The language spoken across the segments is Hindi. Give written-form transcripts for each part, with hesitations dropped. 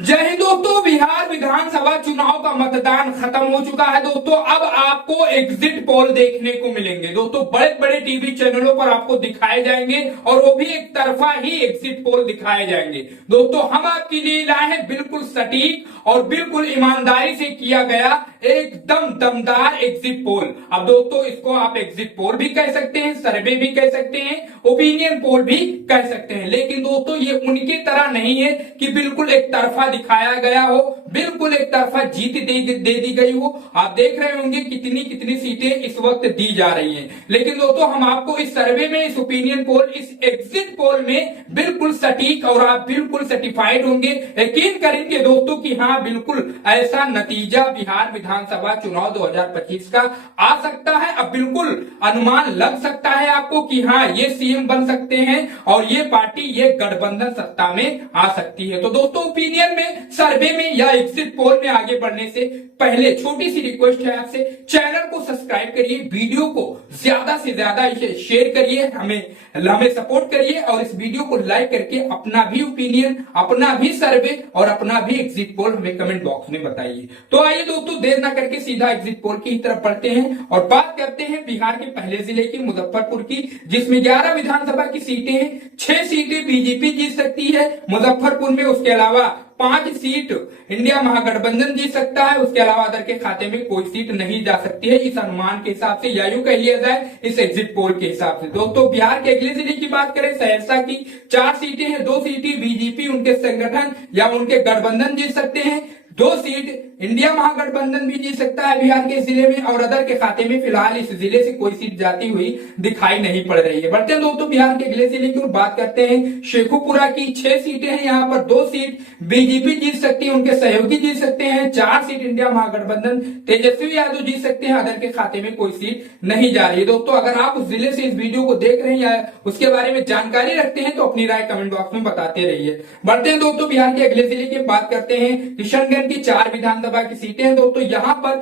जय हिंद दोस्तों। बिहार विधानसभा चुनाव का मतदान खत्म हो चुका है दोस्तों। अब आपको एग्जिट पोल देखने को मिलेंगे दोस्तों, बड़े बड़े टीवी चैनलों पर आपको दिखाए जाएंगे और वो भी एक तरफा ही एग्जिट पोल दिखाए जाएंगे दोस्तों। हम आपके लिए लाए हैं बिल्कुल सटीक और बिल्कुल ईमानदारी से किया गया एकदम दमदार एग्जिट पोल। अब दोस्तों इसको आप एग्जिट पोल भी कह सकते हैं, सर्वे भी कह सकते हैं, ओपिनियन पोल भी कह सकते हैं, लेकिन दोस्तों ये उनकी तरह नहीं है कि बिल्कुल एक तरफा दिखाया गया हो, बिल्कुल एक तरफा जीत दे दी गई हो। आप देख रहे होंगे कितनी कितनी सीटें इस वक्त दी जा रही हैं, लेकिन दोस्तों हम आपको इस सर्वे में, इस ओपिनियन पोल, इस एग्जिट पोल में बिल्कुल सटीक और आप बिल्कुल सर्टिफाइड होंगे, यकीन करेंगे दोस्तों कि हाँ बिल्कुल ऐसा नतीजा बिहार विधानसभा चुनाव 2025 का आ सकता है। अब बिल्कुल अनुमान लग सकता है आपको कि हाँ ये सीएम बन सकते हैं और ये पार्टी, ये गठबंधन सत्ता में आ सकती है। तो दोस्तों ओपिनियन में, सर्वे में या एग्जिट पोल में आगे बढ़ने से पहले छोटी सी रिक्वेस्ट है आपसे, चैनल को सब्सक्राइब करिए, वीडियो को ज्यादा से ज्यादा इसे शेयर करिए, हमें सपोर्ट करिए और इस वीडियो को लाइक करके अपना भी ओपिनियन, अपना भी सर्वे और अपना भी एग्जिट पोल हमें कमेंट बॉक्स में बताइए। तो आइए दोस्तों देर ना करके सीधा एग्जिट पोल की तरफ बढ़ते हैं और बात करते हैं बिहार के पहले जिले की, मुजफ्फरपुर की, जिसमें 11 विधानसभा की सीटें हैं। 6 सीटें बीजेपी जीत सकती है मुजफ्फरपुर में, उसके अलावा 5 सीट इंडिया महागठबंधन जीत सकता है, उसके अलावा अदर के खाते में कोई सीट नहीं जा सकती है इस अनुमान के हिसाब से, या यूं कह लिया जाए इस एग्जिट पोल के हिसाब से। दोस्तों बिहार के अगले जिले की बात करें, सहरसा की, 4 सीटें हैं, 2 सीटें बीजेपी उनके संगठन या उनके गठबंधन जीत सकते हैं, 2 सीट इंडिया महागठबंधन भी जीत सकता है बिहार के जिले में, और अदर के खाते में फिलहाल इस जिले से कोई सीट जाती हुई दिखाई नहीं पड़ रही है। बढ़ते हैं दोस्तों बिहार के अगले जिले की और बात करते हैं शेखुपुरा की। 6 सीटें हैं, यहाँ पर 2 सीट बीजेपी जीत सकती है, उनके सहयोगी जीत सकते हैं, 4 सीट इंडिया महागठबंधन तेजस्वी यादव जीत सकते हैं, अदर के खाते में कोई सीट नहीं जा रही है। दोस्तों अगर आप उस जिले से इस वीडियो को देख रहे हैं या उसके बारे में जानकारी रखते हैं तो अपनी राय कमेंट बॉक्स में बताते रहिए। बढ़ते हैं दोस्तों बिहार के अगले जिले की बात करते हैं, किशनगंज की 4 विधानसभा की सीटें हैं दोस्तों। यहाँ पर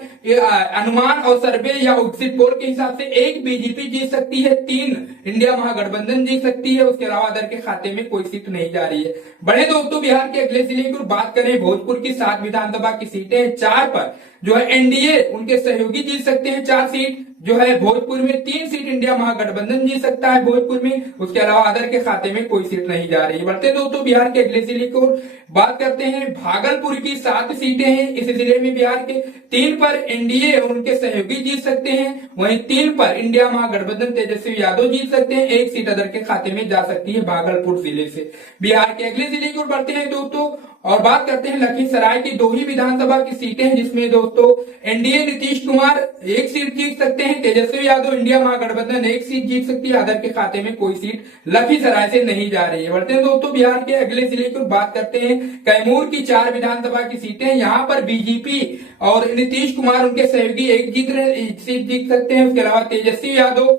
अनुमान और सर्वे या एग्जिट पोल के हिसाब से 1 बीजेपी जीत सकती है, 3 इंडिया महागठबंधन जीत सकती है, उसके अलावा अदर के खाते में कोई सीट नहीं जा रही है। बड़े दोस्तों बिहार के अगले जिले की बात करें, भोजपुर की 7 विधानसभा की सीटें हैं, 4 पर जो है एनडीए उनके सहयोगी जीत सकते हैं, 4 सीट जो है भोजपुर में, 3 सीट इंडिया महागठबंधन जीत सकता है भोजपुर में, उसके अलावा अदर के खाते में कोई सीट नहीं जा रही है। बढ़ते दोस्तों बिहार के अगले जिले को बात करते हैं, भागलपुर की 7 सीटें हैं इस जिले में बिहार के, 3 पर एनडीए उनके सहयोगी जीत सकते हैं, वहीं 3 पर इंडिया महागठबंधन तेजस्वी यादव जीत सकते हैं, 1 सीट अदर के खाते में जा सकती है भागलपुर जिले से। बिहार के अगले जिले की ओर बढ़ते हैं दोस्तों और बात करते हैं लखीसराय की 2 ही विधानसभा की सीटें हैं, जिसमें दोस्तों एनडीए नीतीश कुमार 1 सीट जीत सकते हैं, तेजस्वी यादव इंडिया महागठबंधन 1 सीट जीत सकती है, अदर के खाते में कोई सीट लखीसराय से नहीं जा रही है। बढ़ते हैं दोस्तों बिहार के अगले जिले की बात करते हैं, कैमूर की 4 विधानसभा की सीटें हैं, यहाँ पर बीजेपी और नीतीश कुमार उनके सहयोगी 1 सीट जीत सकते हैं, उसके अलावा तेजस्वी यादव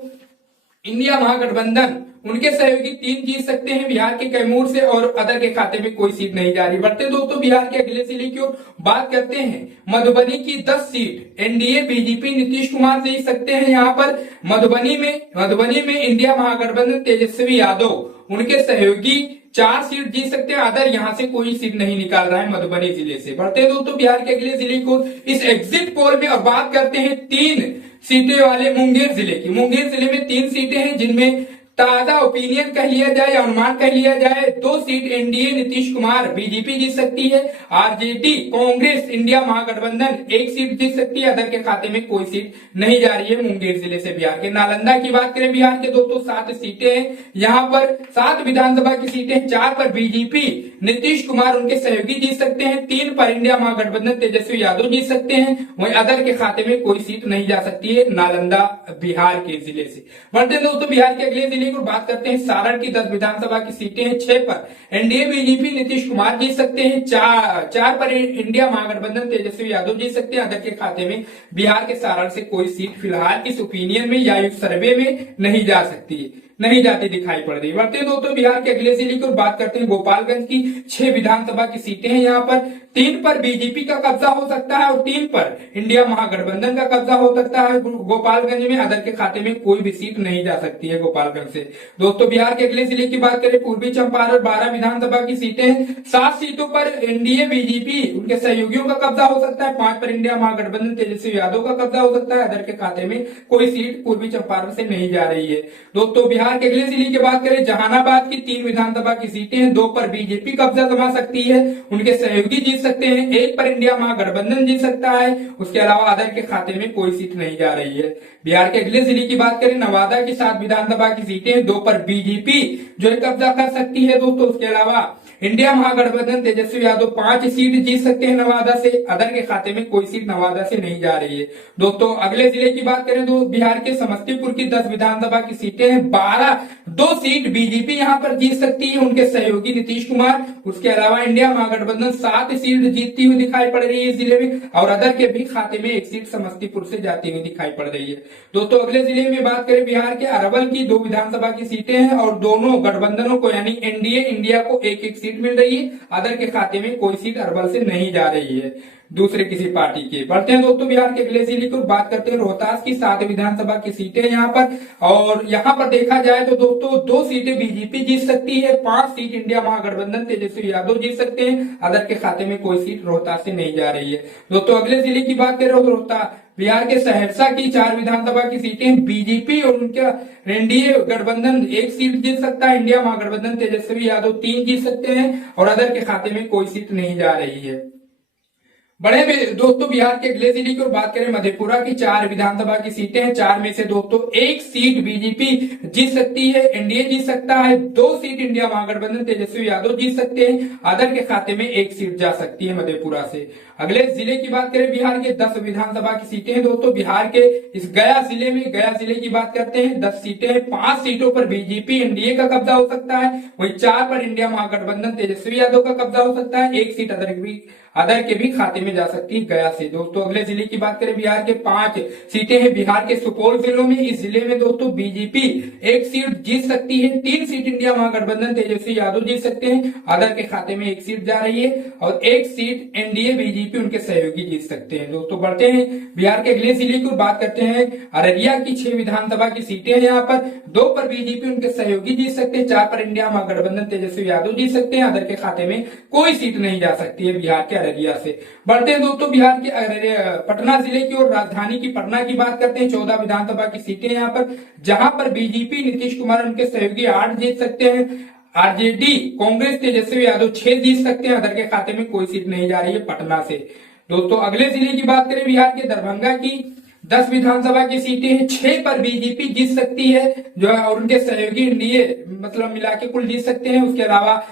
इंडिया महागठबंधन उनके सहयोगी 3 जीत सकते हैं बिहार के कैमूर से, और अदर के खाते में कोई सीट नहीं जा रही। बढ़ते दोस्तों बिहार के अगले जिले की ओर बात करते हैं, मधुबनी की 10 seat NDA BJP Nitish Kumar जीत सकते हैं, यहाँ पर मधुबनी में इंडिया महागठबंधन तेजस्वी यादव उनके सहयोगी 4 सीट जीत सकते हैं, अदर यहाँ से कोई सीट नहीं निकाल रहा है मधुबनी जिले से। बढ़ते दोस्तों बिहार के अगले जिले को इस एग्जिट पोल में और बात करते हैं 3 सीटें वाले मुंगेर जिले की। मुंगेर जिले में 3 सीटें हैं, जिनमें ताजा ओपिनियन कह लिया जाए या अनुमान कह लिया जाए, 2 seat NDA Nitish Kumar BJP जीत सकती है, RJD Congress India Mahagathbandhan 1 seat जीत सकती है, अदर के खाते में कोई सीट नहीं जा रही है मुंगेर जिले से। बिहार के नालंदा की बात करें, बिहार के दोस्तों 7 सीटें हैं, यहाँ पर 7 विधानसभा की सीटें, 4 पर बीजेपी नीतीश कुमार उनके सहयोगी जीत सकते हैं, 3 पर इंडिया महागठबंधन तेजस्वी यादव जीत सकते हैं, वहीं अदर के खाते में कोई सीट नहीं जा सकती है नालंदा बिहार के जिले से। बढ़ते दोस्तों बिहार के अगले जिले को बात करते हैं, सारण की 10 विधानसभा की सीटें हैं, 6 पर एनडीए बीजेपी नीतीश कुमार जीत सकते हैं, 4 पर इंडिया महागठबंधन तेजस्वी यादव जीत सकते हैं, अदर के खाते में बिहार के सारण से कोई सीट फिलहाल इस ओपिनियन में या इस सर्वे में नहीं जा सकती है। नहीं जाती दिखाई पड़ रही। बढ़ते हैं दोस्तों बिहार के अगले जिले की और बात करते हैं गोपालगंज की। 6 विधानसभा की सीटें हैं यहाँ पर। 3 पर बीजेपी का कब्जा हो सकता है और 3 पर इंडिया महागठबंधन का कब्जा हो सकता है गोपालगंज में। अदर के खाते में कोई भी सीट नहीं जा सकती है गोपालगंज से। दोस्तों बिहार के अगले जिले की बात करें पूर्वी चंपारण 12 विधानसभा की सीटें हैं। 7 सीटों पर एनडीए बीजेपी उनके सहयोगियों का कब्जा हो सकता है। 5 पर इंडिया महागठबंधन तेजस्वी यादव का कब्जा हो सकता है। अदर के खाते में कोई सीट पूर्वी चंपारण से नहीं जा रही है। दोस्तों बिहार के अगले जिले की बात करें जहानाबाद की 3 विधानसभा की सीटें हैं। 2 पर बीजेपी कब्जा जमा सकती है, उनके सहयोगी जीत सकते हैं। 1 पर इंडिया महागठबंधन जीत सकता है। उसके अलावा अदर के खाते में कोई सीट नहीं जा रही है। बिहार के अगले जिले की बात करें नवादा की 7 विधानसभा की सीटें हैं। 2 पर बीजेपी जो है कब्जा कर सकती है दोस्तों। उसके अलावा इंडिया महागठबंधन तेजस्वी यादव 5 सीट जीत सकते हैं नवादा से। अदर के खाते में कोई सीट नवादा से नहीं जा रही है। दोस्तों अगले जिले की बात करें तो बिहार के समस्तीपुर की 10 विधानसभा की सीटें हैं। 2 सीट बीजेपी यहां पर जीत सकती है, उनके सहयोगी नीतीश कुमार। उसके अलावा इंडिया महागठबंधन 7 सीट जीतती हुई दिखाई पड़ रही है इस जिले में और अदर के भी खाते में 1 सीट समस्तीपुर से जाती हुई दिखाई पड़ रही है। दोस्तों अगले जिले में बात करें बिहार के अरवल की 2 विधानसभा की सीटें हैं और दोनों गठबंधनों को यानी एनडीए इंडिया को 1-1 सीट मिल रही है। अदर के खाते में कोई सीट अरवल से नहीं जा रही है दूसरे किसी पार्टी के। बढ़ते हैं दोस्तों बिहार के अगले जिले को बात करते हैं रोहतास की 7 विधानसभा की सीटें यहाँ पर। और यहाँ पर देखा जाए तो दोस्तों 2 सीटें बीजेपी जीत सकती है, 5 सीट इंडिया महागठबंधन तेजस्वी यादव जीत सकते हैं। अदर के खाते में कोई सीट रोहतास से नहीं जा रही है। दोस्तों अगले जिले की बात करें रोहतास बिहार के सहरसा की 4 विधानसभा की सीटें बीजेपी और उनका एनडीए गठबंधन 1 सीट जीत सकता है। इंडिया महागठबंधन तेजस्वी यादव 3 जीत सकते हैं और अदर के खाते में कोई सीट नहीं जा रही है। बड़े दोस्तों बिहार के अगले जिले की बात करें मधेपुरा की 4 विधानसभा की सीटें हैं। 4 में से दोस्तों 1 सीट बीजेपी जीत सकती है, एनडीए जीत सकता है। 2 सीट इंडिया महागठबंधन तेजस्वी यादव जीत सकते हैं। अदर के खाते में 1 सीट जा सकती है मधेपुरा से। अगले जिले की बात करें बिहार के 10 विधानसभा की सीटें हैं दोस्तों। बिहार के इस गया जिले की बात करते हैं 10 सीटें हैं। 5 सीटों पर बीजेपी एनडीए का कब्जा हो सकता है, वही 4 पर इंडिया महागठबंधन तेजस्वी यादव का कब्जा हो सकता है। 1 सीट अदर के भी खाते में जा सकती है गया से। दोस्तों अगले जिले की बात करें बिहार के 5 सीटें हैं बिहार के सुपौल जिलों में। इस जिले में दोस्तों बीजेपी 1 सीट जीत सकती है, 3 सीट इंडिया महागठबंधन तेजस्वी यादव जीत सकते हैं। अदर के खाते में 1 सीट जा रही है और 1 सीट एनडीए बीजेपी उनके सहयोगी जीत सकते हैं। दोस्तों बढ़ते हैं बिहार के अगले जिले की बात करते हैं अररिया की 6 विधानसभा की सीटें हैं यहाँ पर। 2 पर बीजेपी उनके सहयोगी जीत सकते हैं, 4 पर इंडिया महागठबंधन तेजस्वी यादव जीत सकते हैं। अदर के खाते में कोई सीट नहीं जा सकती है बिहार के अररिया से। बढ़ते हैं दोस्तों बिहार के पटना जिले की और राजधानी की पटना की बात करते हैं। 14 विधानसभा की सीटें यहाँ पर, जहां पर बीजेपी नीतीश कुमार उनके सहयोगी 8 जीत सकते हैं। आरजेडी कांग्रेस तेजस्वी यादव 6 जीत सकते हैं। अदर के खाते में कोई सीट नहीं जा रही है पटना से। दोस्तों अगले जिले की बात करें बिहार के दरभंगा की 10 विधानसभा की सीटें हैं। 6 पर बीजेपी जीत सकती है जो है और उनके सहयोगी एनडीए मतलब मिला के कुल जीत सकते हैं। उसके अलावा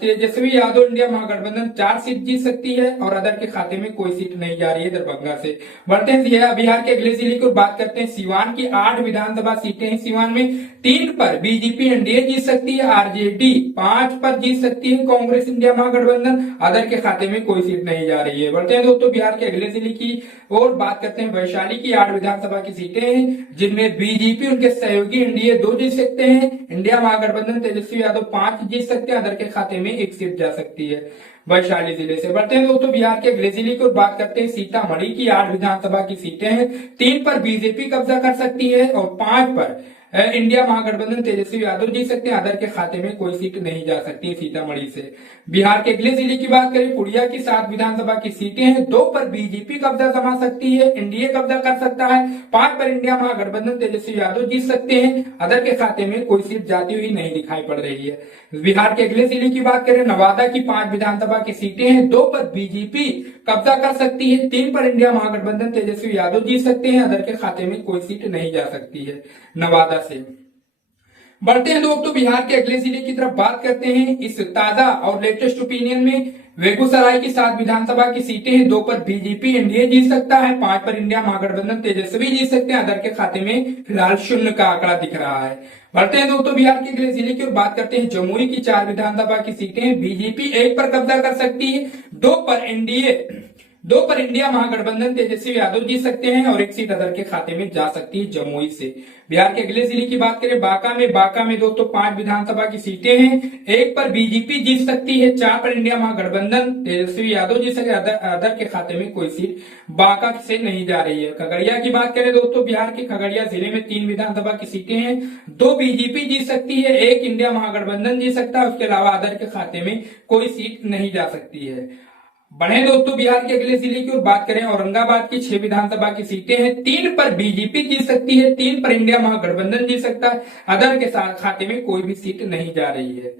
तेजस्वी यादव इंडिया महागठबंधन 4 सीट जीत सकती है और अदर के खाते में कोई सीट नहीं जा रही है दरभंगा से। बढ़ते हैं बिहार के अगले जिले की बात करते हैं सीवान की 8 विधानसभा सीटें हैं। सीवान में 3 पर बीजेपी एनडीए जीत सकती है, आरजेडी 5 पर जीत सकती है, कांग्रेस इंडिया महागठबंधन अदर के खाते में कोई सीट नहीं जा रही है। बढ़ते हैं दोस्तों बिहार के अगले जिले की और बात करते हैं वैशाली की 8 विधानसभा की सीटें हैं, जिनमें बीजेपी उनके सहयोगी एनडीए 2 जीत सकते हैं, इंडिया महागठबंधन तेजस्वी यादव 5 जीत सकते हैं। अदर के खाते में 1 सीट जा सकती है वैशाली जिले से। बढ़ते हैं दोस्तों बिहार के अगले जिले की बात करते हैं सीतामढ़ी की 8 विधानसभा की सीटें हैं। 3 पर बीजेपी कब्जा कर सकती है और 5 पर इंडिया महागठबंधन तेजस्वी यादव जीत सकते हैं। अदर के खाते में कोई सीट नहीं जा सकती है सीतामढ़ी से। बिहार के अगले जिले की बात करें पुरिया की 7 विधानसभा की सीटें हैं। 2 पर बीजेपी कब्जा जमा सकती है, एनडीए कब्जा कर सकता है, 5 पर इंडिया महागठबंधन तेजस्वी यादव जीत सकते हैं। अदर के खाते में कोई सीट जाती हुई नहीं दिखाई पड़ रही है। बिहार के अगले जिले की बात करें नवादा की 5 विधानसभा की सीटें हैं। 2 पर बीजेपी कब्जा कर सकती है, 3 पर इंडिया महागठबंधन तेजस्वी यादव जीत सकते हैं। अदर के खाते में कोई सीट नहीं जा सकती है नवादा से। बढ़ते हैं दोस्तों बिहार के अगले जिले की तरफ बात करते हैं। इस ताजा और लेटेस्ट ओपिनियन में बेगूसराय की 7 विधानसभा की सीटें हैं। 2 पर बीजेपी एनडीए जीत सकता है, 5 पर इंडिया महागठबंधन तेजस्वी जीत सकते हैं। अदर के खाते में फिलहाल 0 का आंकड़ा दिख रहा है। बढ़ते हैं दोस्तों बिहार के अगले जिले की और बात करते हैं जमुई की 4 विधानसभा की सीटें हैं। बीजेपी 1 पर कब्जा कर सकती है, 2 पर एनडीए 2 पर इंडिया महागठबंधन तेजस्वी यादव जीत सकते हैं और एक सीट अदर के खाते में जा सकती है जमुई से। बिहार के अगले जिले की बात करें बांका में दोस्तों 5 विधानसभा की सीटें हैं। 1 पर बीजेपी जीत सकती है, 4 पर इंडिया महागठबंधन तेजस्वी यादव जीत सकते, अदर के खाते में कोई सीट बांका से नहीं जा रही है। खगड़िया की बात करें दोस्तों, बिहार के खगड़िया जिले में 3 विधानसभा की सीटें हैं। 2 बीजेपी जीत सकती है, 1 इंडिया महागठबंधन जीत सकता है, उसके अलावा अदर के खाते में कोई सीट नहीं जा सकती है। बढ़े दोस्तों बिहार के अगले जिले की और बात करें औरंगाबाद की 6 विधानसभा की सीटें हैं। 3 पर बीजेपी जीत सकती है, 3 पर इंडिया महागठबंधन जीत सकता है, अदर के साथ खाते में कोई भी सीट नहीं जा रही है।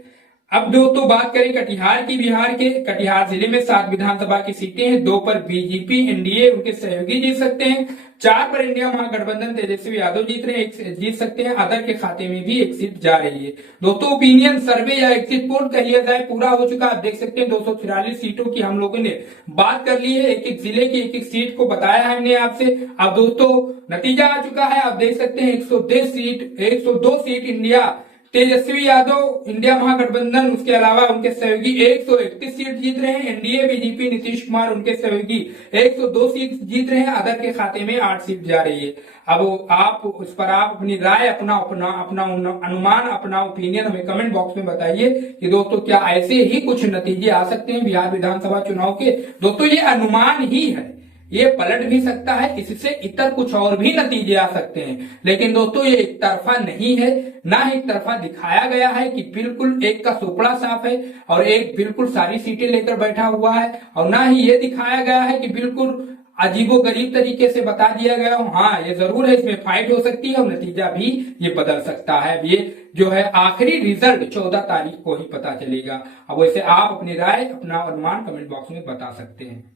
अब दोस्तों बात करें कटिहार की, बिहार के कटिहार जिले में 7 विधानसभा की सीटें हैं। 2 पर बीजेपी एनडीए उनके सहयोगी जीत सकते हैं, 4 पर इंडिया महागठबंधन तेजस्वी यादव जीत सकते हैं, अदर के खाते में भी एक सीट जा रही है। दोस्तों ओपिनियन सर्वे या एग्जिट पोल कह लिया जाए पूरा हो चुका, आप देख सकते हैं 246 सीटों की हम लोगों ने बात कर ली है, एक एक जिले की एक एक सीट को बताया है हमने आपसे। अब दोस्तों नतीजा आ चुका है, आप देख सकते हैं 102 seat India Tejashwi Yadav India महागठबंधन उसके अलावा उनके सहयोगी 131 सीट जीत रहे हैं। एनडीए बीजेपी नीतीश कुमार उनके सहयोगी 102 सीट जीत रहे हैं, अदर के खाते में 8 सीट जा रही है। अब आप उस पर आप अपनी राय अपना अनुमान अपना ओपिनियन हमें कमेंट बॉक्स में बताइए कि दोस्तों क्या ऐसे ही कुछ नतीजे आ सकते हैं बिहार विधानसभा चुनाव के। दोस्तों ये अनुमान ही है, ये पलट भी सकता है, इससे इतर कुछ और भी नतीजे आ सकते हैं, लेकिन दोस्तों ये एक तरफा नहीं है, ना एक तरफा दिखाया गया है कि बिल्कुल एक का सोपड़ा साफ है और एक बिल्कुल सारी सीटें लेकर बैठा हुआ है, और ना ही ये दिखाया गया है कि बिल्कुल अजीबोगरीब तरीके से बता दिया गया हो। हाँ ये जरूर है, इसमें फाइट हो सकती है और नतीजा भी ये बदल सकता है। ये जो है आखिरी रिजल्ट 14 तारीख को ही पता चलेगा। अब वैसे आप अपनी राय अपना अनुमान कमेंट बॉक्स में बता सकते हैं।